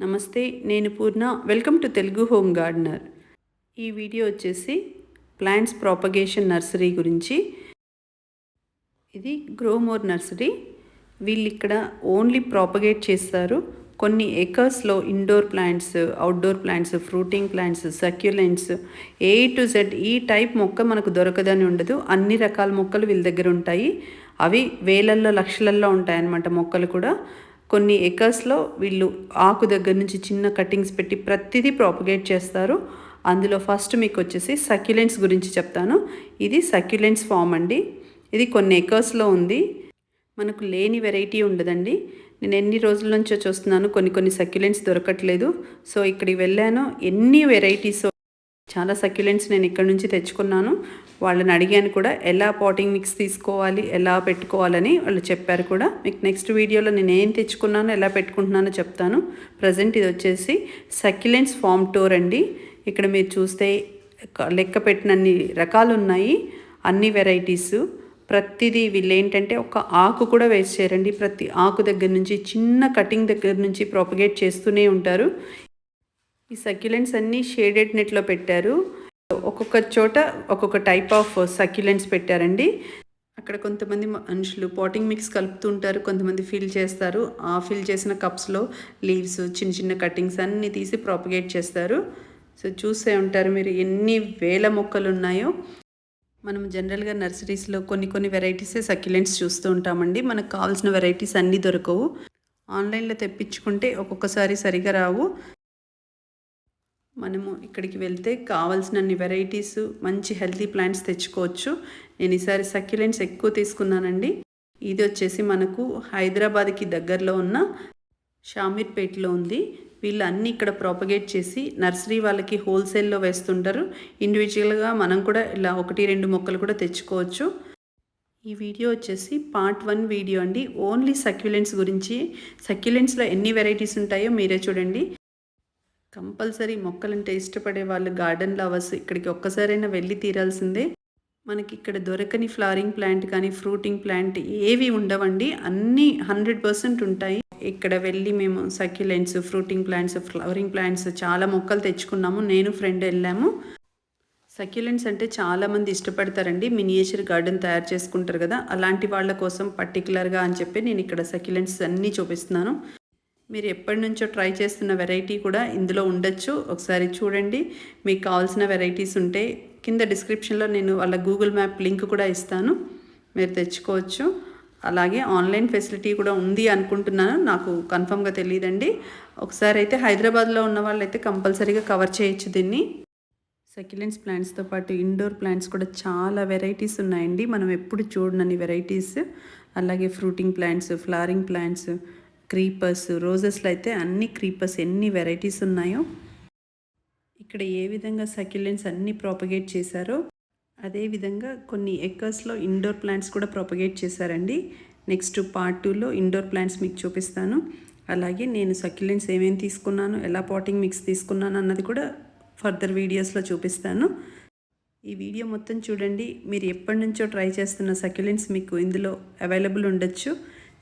నమస్తే, నేను Purna. Welcome to Telugu home gardener. ఈ వీడియో వచ్చేసి ప్లాంట్స్ ప్రాపగేషన్ నర్సరీ గురించి. ఇది గ్రోమోర్ నర్సరీ. వీళ్ళు ఇక్కడ ఓన్లీ ప్రాపగేట్ చేస్తారు. కొన్ని ఎకర్స్లో indoor plants, outdoor plants, fruiting plants, succulents, A to Z ఈ టైప్ మొక్క మనకు దొరకదని ఉండదు. అన్ని రకాల మొక్కలు వీళ్ళ దగ్గర ఉంటాయి. అవి వేలల్లో లక్షలల్లో ఉంటాయన్నమాట మొక్కలు కూడా. కొన్ని ఎకర్స్లో వీళ్ళు ఆకు దగ్గర నుంచి చిన్న కటింగ్స్ పెట్టి ప్రతిదీ ప్రాపగేట్ చేస్తారు. అందులో ఫస్ట్ మీకు వచ్చేసి సక్యులెంట్స్ గురించి చెప్తాను. ఇది సక్యులెంట్స్ ఫామ్ అండి. ఇది కొన్ని ఎకర్స్లో ఉంది. మనకు లేని వెరైటీ ఉండదండి. నేను ఎన్ని రోజుల నుంచో చూస్తున్నాను, కొన్ని సక్యులెంట్స్ దొరకట్లేదు. సో ఇక్కడికి వెళ్ళాను, ఎన్ని వెరైటీస్, చాలా సక్యులెంట్స్ నేను ఇక్కడ నుంచి తెచ్చుకున్నాను. వాళ్ళని అడిగాను కూడా ఎలా పాటింగ్ మిక్స్ తీసుకోవాలి, ఎలా పెట్టుకోవాలని వాళ్ళు చెప్పారు కూడా. మీకు నెక్స్ట్ వీడియోలో నేను ఏం తెచ్చుకున్నానో ఎలా పెట్టుకుంటున్నానో చెప్తాను. ప్రజెంట్ ఇది వచ్చేసి సక్యులెంట్స్ ఫార్మ్ టూర్ అండి. ఇక్కడ మీరు చూస్తే లెక్క పెట్టినన్ని రకాలు ఉన్నాయి, అన్ని వెరైటీస్. ప్రతిదీ వీళ్ళు ఏంటంటే ఒక ఆకు కూడా వేస్ట్ చేయరండి. ప్రతి ఆకు దగ్గర నుంచి చిన్న కటింగ్ దగ్గర నుంచి ప్రాపగేట్ చేస్తూనే ఉంటారు. ఈ సక్యులెంట్స్ అన్నీ షేడెడ్ నెట్లో పెట్టారు. ఒక్కొక్క చోట ఒక్కొక్క టైప్ ఆఫ్ సక్యులెంట్స్ పెట్టారండి. అక్కడ కొంతమంది మనుషులు పాటింగ్ మిక్స్ కలుపుతుంటారు, కొంతమంది ఫిల్ చేస్తారు. ఆ ఫిల్ చేసిన కప్స్లో లీవ్స్, చిన్న చిన్న కటింగ్స్ అన్నీ తీసి ప్రాపగేట్ చేస్తారు. సో చూసే ఉంటారు మీరు ఎన్ని వేల మొక్కలు ఉన్నాయో. మనం జనరల్గా నర్సరీస్లో కొన్ని వెరైటీసే సక్యులెంట్స్ చూస్తూ ఉంటామండి. మనకు కావాల్సిన వెరైటీస్ అన్నీ దొరకవు. ఆన్లైన్లో తెప్పించుకుంటే ఒక్కొక్కసారి సరిగా రావు. మనము ఇక్కడికి వెళ్తే కావాల్సినన్ని వెరైటీస్, మంచి హెల్తీ ప్లాంట్స్ తెచ్చుకోవచ్చు. నేను ఈసారి సక్యులెంట్స్ ఎక్కువ తీసుకున్నానండి. ఇది వచ్చేసి మనకు హైదరాబాద్కి దగ్గరలో ఉన్న షామీర్పేటలో ఉంది. వీళ్ళు అన్నీ ఇక్కడ ప్రాపగేట్ చేసి నర్సరీ వాళ్ళకి హోల్సేల్లో వేస్తుంటారు. ఇండివిజువల్గా మనం కూడా ఇలా 1-2 మొక్కలు కూడా తెచ్చుకోవచ్చు. ఈ వీడియో వచ్చేసి పార్ట్ 1 వీడియో అండి. ఓన్లీ సక్యులెంట్స్ గురించి. సక్యులెంట్స్లో ఎన్ని వెరైటీస్ ఉంటాయో మీరే చూడండి. కంపల్సరీ మొక్కలంటే ఇష్టపడే వాళ్ళు, గార్డెన్ లవర్స్ ఇక్కడికి ఒక్కసారైనా వెళ్ళి తీరాల్సిందే. మనకి ఇక్కడ దొరకని ఫ్లవరింగ్ ప్లాంట్ కానీ ఫ్రూటింగ్ ప్లాంట్ ఏవి ఉండవండి, అన్నీ 100% ఉంటాయి. ఇక్కడ వెళ్ళి మేము succulents, fruiting plants, flowering plants చాలా మొక్కలు తెచ్చుకున్నాము. నేను ఫ్రెండ్ వెళ్ళాము. సక్యులెంట్స్ అంటే చాలామంది ఇష్టపడతారండి. మినియేచర్ గార్డెన్ తయారు చేసుకుంటారు కదా, అలాంటి వాళ్ళ కోసం పర్టికులర్గా అని చెప్పి నేను ఇక్కడ సక్యులెంట్స్ అన్నీ చూపిస్తున్నాను. మీరు ఎప్పటి నుంచో ట్రై చేస్తున్న వెరైటీ కూడా ఇందులో ఉండొచ్చు. ఒకసారి చూడండి. మీకు కావాల్సిన వెరైటీస్ ఉంటే కింద డిస్క్రిప్షన్లో నేను వాళ్ళ గూగుల్ మ్యాప్ లింక్ కూడా ఇస్తాను, మీరు తెచ్చుకోవచ్చు. అలాగే ఆన్లైన్ ఫెసిలిటీ కూడా ఉంది అనుకుంటున్నాను, నాకు కన్ఫర్మ్గా తెలియదండి. ఒకసారి అయితే హైదరాబాద్లో ఉన్న వాళ్ళైతే కంపల్సరీగా కవర్ చేయొచ్చు దీన్ని. సక్యులెంట్స్ ప్లాంట్స్తో పాటు ఇండోర్ ప్లాంట్స్ కూడా చాలా వెరైటీస్ ఉన్నాయండి, మనం ఎప్పుడు చూడనన్ని వెరైటీస్. అలాగే fruiting plants, flowering plants, creepers, రోజెస్లో అయితే అన్ని క్రీపర్స్ ఎన్ని వెరైటీస్ ఉన్నాయో. ఇక్కడ ఏ విధంగా సక్యులెంట్స్ అన్నీ ప్రాపగేట్ చేశారో అదేవిధంగా కొన్ని ఎకర్స్లో ఇండోర్ ప్లాంట్స్ కూడా ప్రాపగేట్ చేశారండి. నెక్స్ట్ పార్ట్ 2లో ఇండోర్ ప్లాంట్స్ మీకు చూపిస్తాను. అలాగే నేను సక్యులెంట్స్ ఏమేమి తీసుకున్నాను, ఎలా పాటింగ్ మిక్స్ తీసుకున్నాను అన్నది కూడా ఫర్దర్ వీడియోస్లో చూపిస్తాను. ఈ వీడియో మొత్తం చూడండి. మీరు ఎప్పటి నుంచో ట్రై చేస్తున్న సక్యులెంట్స్ మీకు ఇందులో అవైలబుల్ ఉండొచ్చు.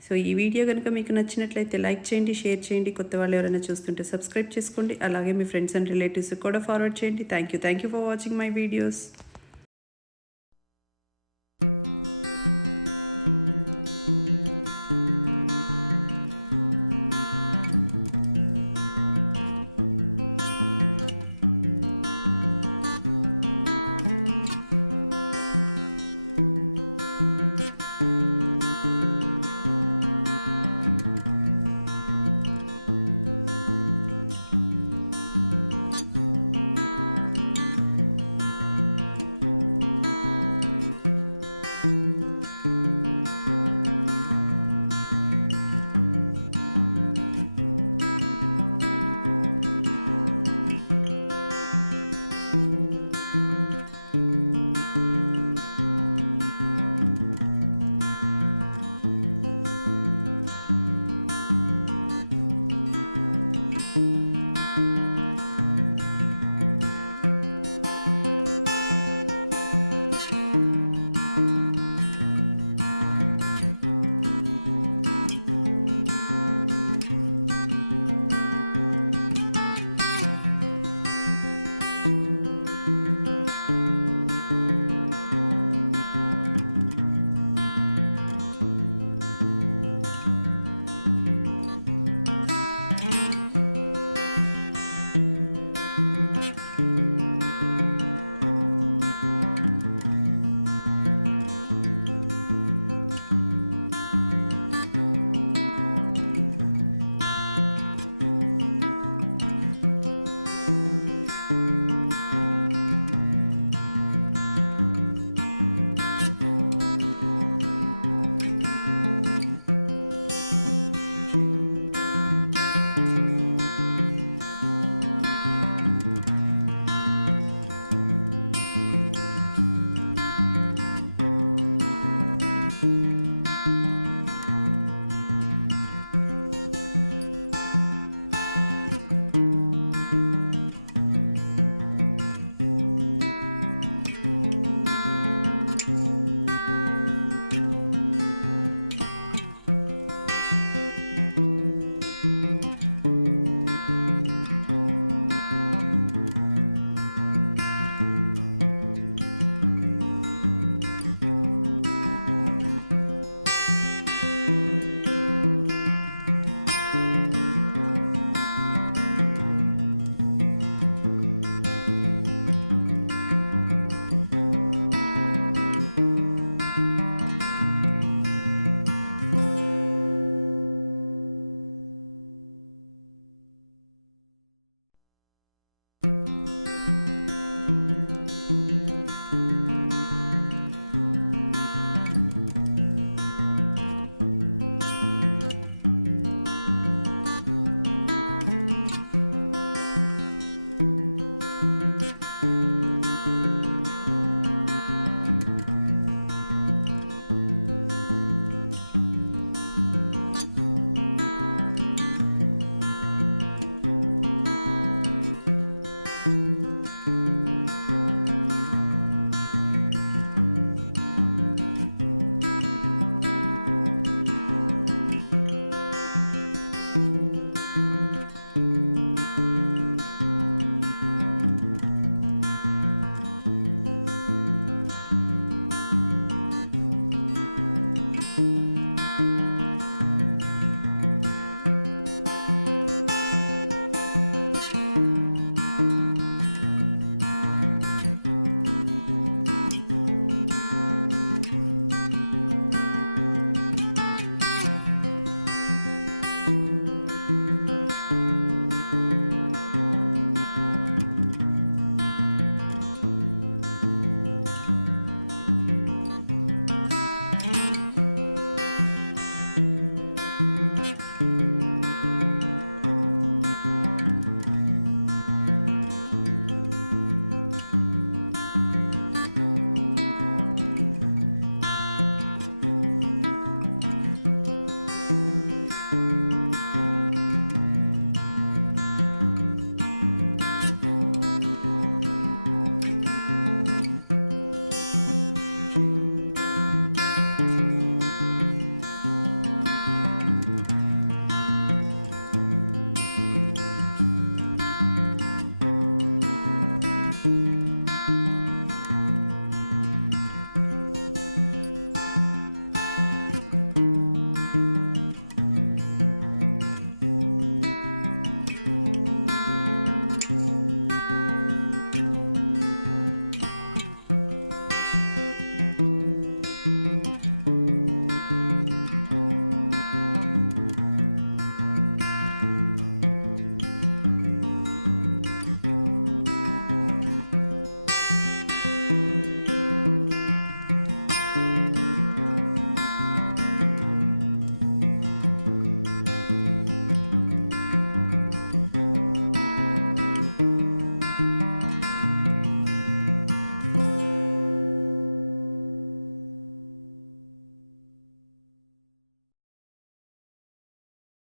సో ఈ వీడియో కనుక మీకు నచ్చినట్లయితే లైక్ చేయండి, షేర్ చేయండి. కొత్త వాళ్ళు ఎవరైనా చూస్తుంటే సబ్స్క్రైబ్ చేసుకోండి. అలాగే మీ ఫ్రెండ్స్ అండ్ రిలేటివ్స్ కూడా ఫార్వర్డ్ చేయండి. Thank you for watching my videos.